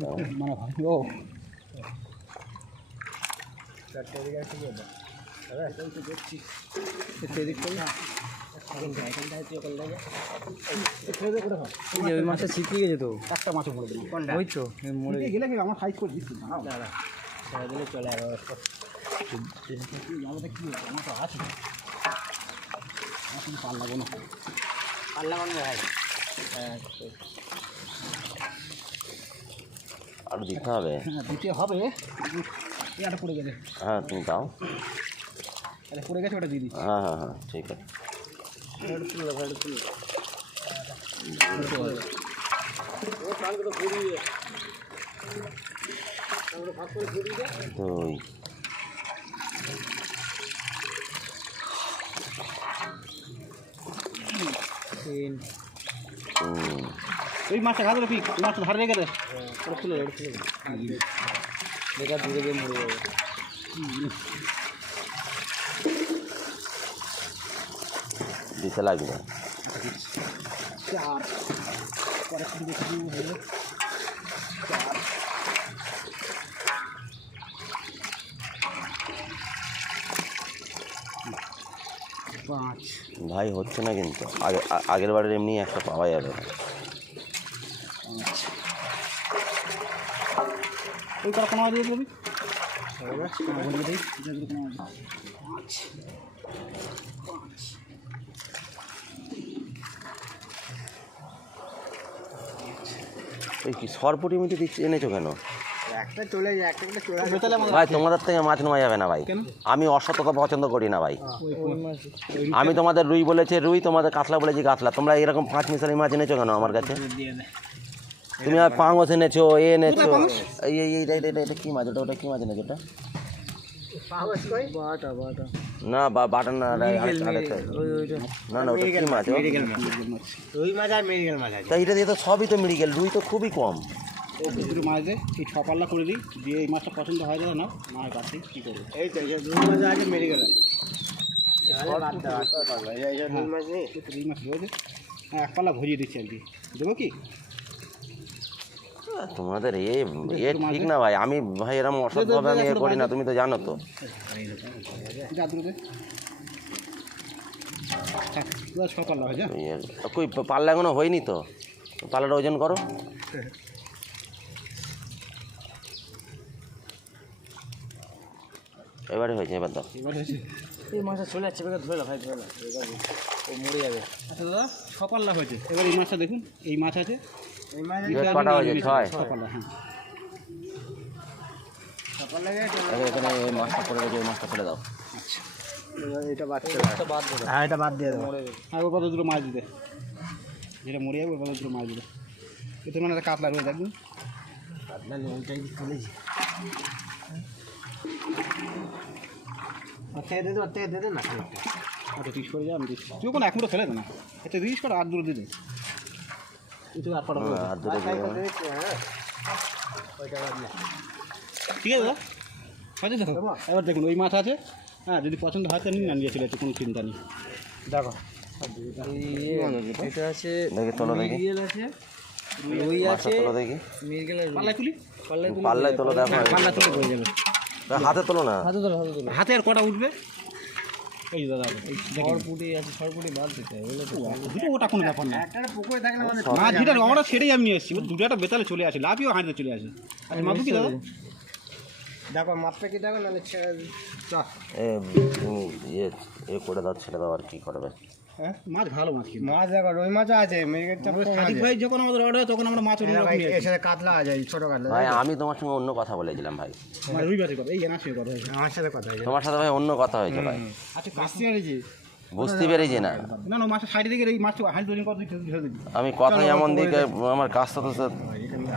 মানে ভালো ওই মাছটা ছিটকে গেছে তো একটা মাছও মরে দিল ওই তো মরে গেলে আমার সাইজ করে দিচ্ছি দাদা ছেড়ে দিলে চলে আর আমাদের কী আমার তো আছে এখন পাল্লা কোনো পাল্লা কোনো ভাই আর দিতে হবে? হ্যাঁ দিতে হবে। এটা পড়ে গেছে। হ্যাঁ তুমি দাও। এটা পড়ে গেছে, ওটা দিয়ে দিচ্ছি। হ্যাঁ হ্যাঁ হ্যাঁ ঠিক আছে। দুই তিন ওই মাছটা ঘাতলে কি মাছটা ধারে রেখে দে, ওটা খুলে দেখা দূরে গিয়ে মরে যাবে। দিতে লাগবে। চার পরে শুরু হলো পাঁচ। ভাই হচ্ছে না কিন্তু আগের বারের এমনি একটা পাওয়া যাবে। ওই কটা কোনো দিয়ে দেবি ওই কি সরপুটি মিটি দিচ্ছি এনেছো কেন? একটা চলে যায়, একটা চলে ভাই তোমাদের থেকে মাছ নেওয়া যাবে না ভাই, আমি অসততা পছন্দ করি না ভাই। আমি তোমাদের রুই বলেছি রুই, তোমাদের কাতলা বলেছি কাতলা, তোমরা এরকম পাঁচ মিশালি মাছ এনেছো কেন আমার কাছে? তুমি আর পাঙস এনেছো, এনেছো এই এটা কী মাছ? ওটা কী মাছ এনেছো? ওটা না বাটা না, না না ওটা কী মাছ? রুই মাছ আর মৃগেল মাছ আছে। তা এটা দিয়ে তো সবই তো মৃগেল, রুই তো খুবই কম। দুটো মাছ দিয়ে এই ছপাল্লা করে দিই, দিয়ে এই মাছটা পছন্দ হয় যাবে না মাছ কাটতে কী করবো? এই তো রুই মাছ আছে মৃগেল আছে। রুই মাছ রয়েছে, হ্যাঁ এক পাল্লা ভরিয়ে দিচ্ছি আর কি, দেবো কি? তোমাদের এ ঠিক না ভাই, আমি ভাই এরকম অসৎভাবে আমি এ করি না, তুমি তো জানো তো। ছপাল্লা হয়েছে কই পাল্লা এখনো হয়নি তো, পাল্লাটা ওজন করো। এবারে হয়েছে, এবার দাও। এই মাছটা চলে যাচ্ছে, এবার ধরে ভাই ধরে ও মরে যাবে। আচ্ছা দাদা ছপাল্লা হয়েছে, এবার এই মাছটা দেখুন, এই মাছ আছে, এই মাছ কটা হয়েছে? ছয়। ছপাল্লা, হ্যাঁ ছপাল্লা এখানে এই মাছটা পড়ে গেছে, ওই মাছটা ফেলে দাও। আচ্ছা এটা বাদ দিয়ে হ্যাঁ এটা বাদ দিয়ে দেবো। আর ওর পাতে দুটো মাছ দিতে, যেটা মরে যাবে ওর পাতে দুটো মাছ দিতে। এতে মানে একটা কাতলা রয়েছে একদম, কাতলা ওইটাই তুলেছি। আচ্ছা দে দে না, আচ্ছা রিস করে যা, আমি দিচ্ছি। তুই কোনো এক মুঠো ফেলে দে না, আচ্ছা রিস করে আর দূরে দিয়ে দে। তুই আর পড়া আর দুটো ঠিক আছে দাদা, আচ্ছা দেখো এবার দেখুন ওই মাছ আছে, হ্যাঁ যদি পছন্দ হয় তো নিন, না নিয়ে চলে যাচ্ছে, কোনো চিন্তা নেই। দেখো এটা আছে, দেখি তোলো, দেখি আছে রুই আছে, দেখি মৃগেলের পাল্লায় তুলি, পাল্লায় তোলো, দেখো পাল্লা তুলে হয়ে যাবে। হাতে তোলো না, হাতে আর কটা উঠবে? এই দাদা সরপুটি আছে, সরপুটি বাদ দিতে হবে, ওটা কোনো ব্যাপার না। একটা পুকুরে থাকলে মানে মাছ যেটা আমরা সেটাই আমি নিয়ে এসেছি, দুটো একটা বেতালে চলে আসে, লাভিও হাঁড়িতে চলে আসে। আচ্ছা মাপু কি দাদা? দেখো মাপটা কি দেখো, নাহলে তুমি এ করে দাও, ছেড়ে দাও, আর কি করবে? হ্যাঁ মাছ ভালো মাছ, কি মাছ দেখো রুই মাছ আছে, ভাই যখন আমাদের অর্ডার হয় তখন আমরা মাছ এসে কাতলা আছে, ছোটো কাতলা। ভাই আমি তোমার সঙ্গে অন্য কথা বলেছিলাম ভাই, রুই মাছের কথা, এই এনার সঙ্গে কথা হয়েছে, আমার সাথে কথা হয়েছে, তোমার সাথে ভাই অন্য কথা হয়েছে ভাই। আচ্ছা কাশি আরেছি বুঝতে পেরেছি না, না না মাছটা সাইডে দিকে এই মাছটা হাঁড়ি তৈরি করে দিচ্ছি। আমি কথা এমন দিকে আমার কাজটা তো